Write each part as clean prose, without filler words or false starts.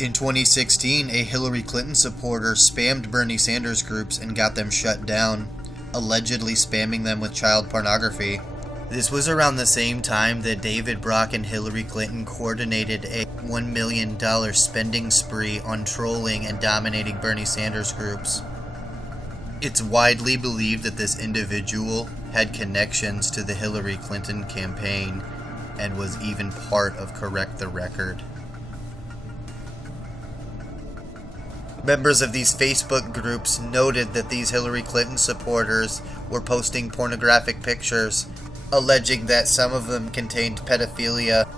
In 2016, a Hillary Clinton supporter spammed Bernie Sanders groups and got them shut down, allegedly spamming them with child pornography. This was around the same time that David Brock and Hillary Clinton coordinated a $1 million spending spree on trolling and dominating Bernie Sanders groups. It's widely believed that this individual had connections to the Hillary Clinton campaign and was even part of Correct the Record. Members of these Facebook groups noted that these Hillary Clinton supporters were posting pornographic pictures, alleging that some of them contained pedophilia.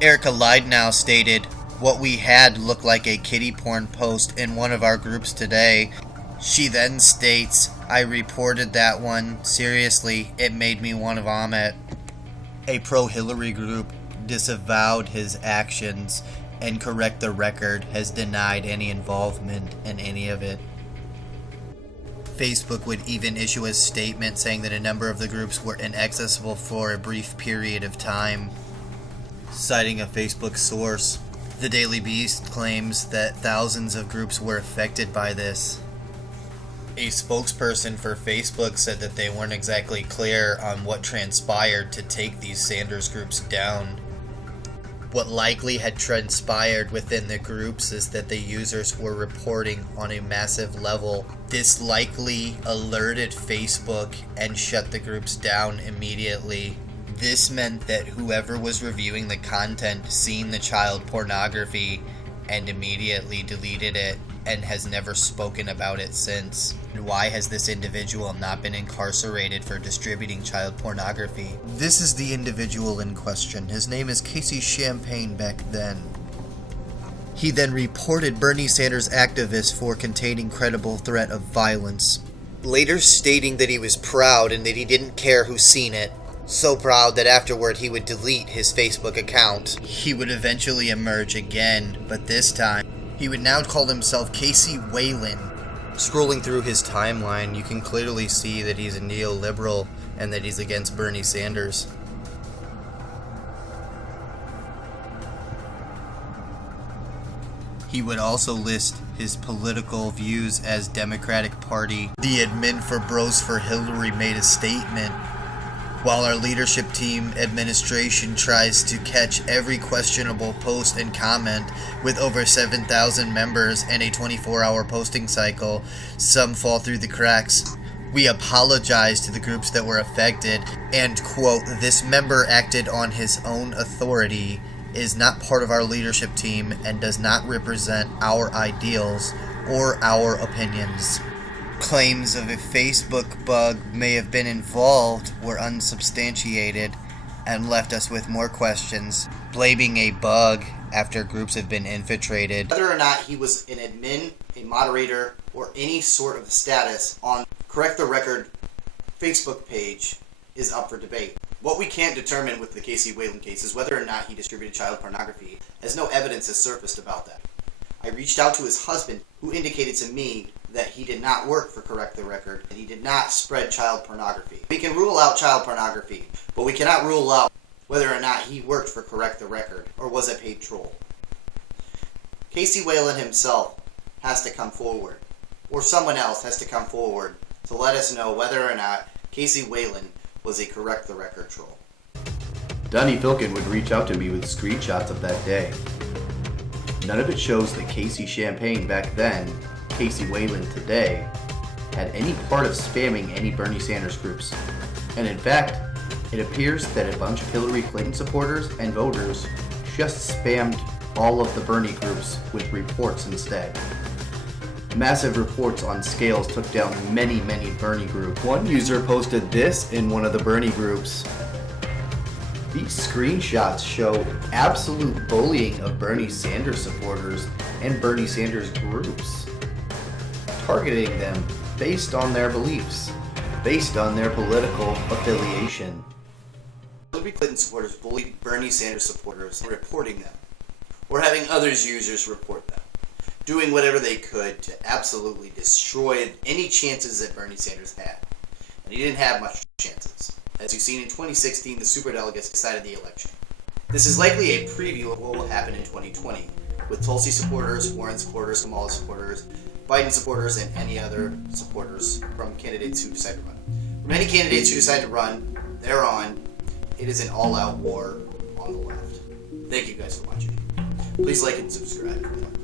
Erica Leidnow stated, "What we had looked like a kiddie porn post in one of our groups today." She then states, "I reported that one. Seriously, it made me want to vomit." A pro-Hillary group disavowed his actions, and Correct the Record has denied any involvement in any of it. Facebook would even issue a statement saying that a number of the groups were inaccessible for a brief period of time. Citing a Facebook source, the Daily Beast claims that thousands of groups were affected by this. A spokesperson for Facebook said that they weren't exactly clear on what transpired to take these Sanders groups down. What likely had transpired within the groups is that the users were reporting on a massive level. This likely alerted Facebook and shut the groups down immediately. This meant that whoever was reviewing the content seen the child pornography and immediately deleted it and has never spoken about it since. And why has this individual not been incarcerated for distributing child pornography? This is the individual in question. His name is Casey Champagne back then. He then reported Bernie Sanders activists for containing credible threat of violence, later stating that he was proud and that he didn't care who seen it. So proud that afterward he would delete his Facebook account. He would eventually emerge again, but this time he would now call himself Casey Whalon. Scrolling through his timeline, you can clearly see that he's a neoliberal and that he's against Bernie Sanders. He would also list his political views as Democratic Party. The admin for Bros for Hillary made a statement. While our leadership team administration tries to catch every questionable post and comment with over 7,000 members and a 24-hour posting cycle, some fall through the cracks. We apologize to the groups that were affected and, quote, "This member acted on his own authority, is not part of our leadership team, and does not represent our ideals or our opinions." Claims of a Facebook bug may have been involved were unsubstantiated and left us with more questions, blaming a bug after groups have been infiltrated. Whether or not he was an admin, a moderator, or any sort of status on Correct the Record Facebook page is up for debate. What we can't determine with the Casey Whalon case is whether or not he distributed child pornography, as no evidence has surfaced about that. I reached out to his husband, who indicated to me that he did not work for Correct the Record, and he did not spread child pornography. We can rule out child pornography, but we cannot rule out whether or not he worked for Correct the Record, or was a paid troll. Casey Whalon himself has to come forward, or someone else has to come forward to let us know whether or not Casey Whalon was a Correct the Record troll. Donnie Filkin would reach out to me with screenshots of that day. None of it shows that Casey Champagne back then, Casey Whalon today, had any part of spamming any Bernie Sanders groups. And in fact, it appears that a bunch of Hillary Clinton supporters and voters just spammed all of the Bernie groups with reports instead. Massive reports on scales took down many Bernie groups. One user posted this in one of the Bernie groups. These screenshots show absolute bullying of Bernie Sanders supporters and Bernie Sanders groups, targeting them based on their beliefs, based on their political affiliation. Hillary Clinton supporters bullied Bernie Sanders supporters and reporting them, or having others users report them, doing whatever they could to absolutely destroy any chances that Bernie Sanders had. And he didn't have much chances. As you've seen in 2016, the superdelegates decided the election. This is likely a preview of what will happen in 2020. with Tulsi supporters, Warren supporters, Kamala supporters, Biden supporters, and any other supporters from candidates who decide to run. For many candidates who decide to run, it is an all-out war on the left. Thank you guys for watching. Please like and subscribe for more.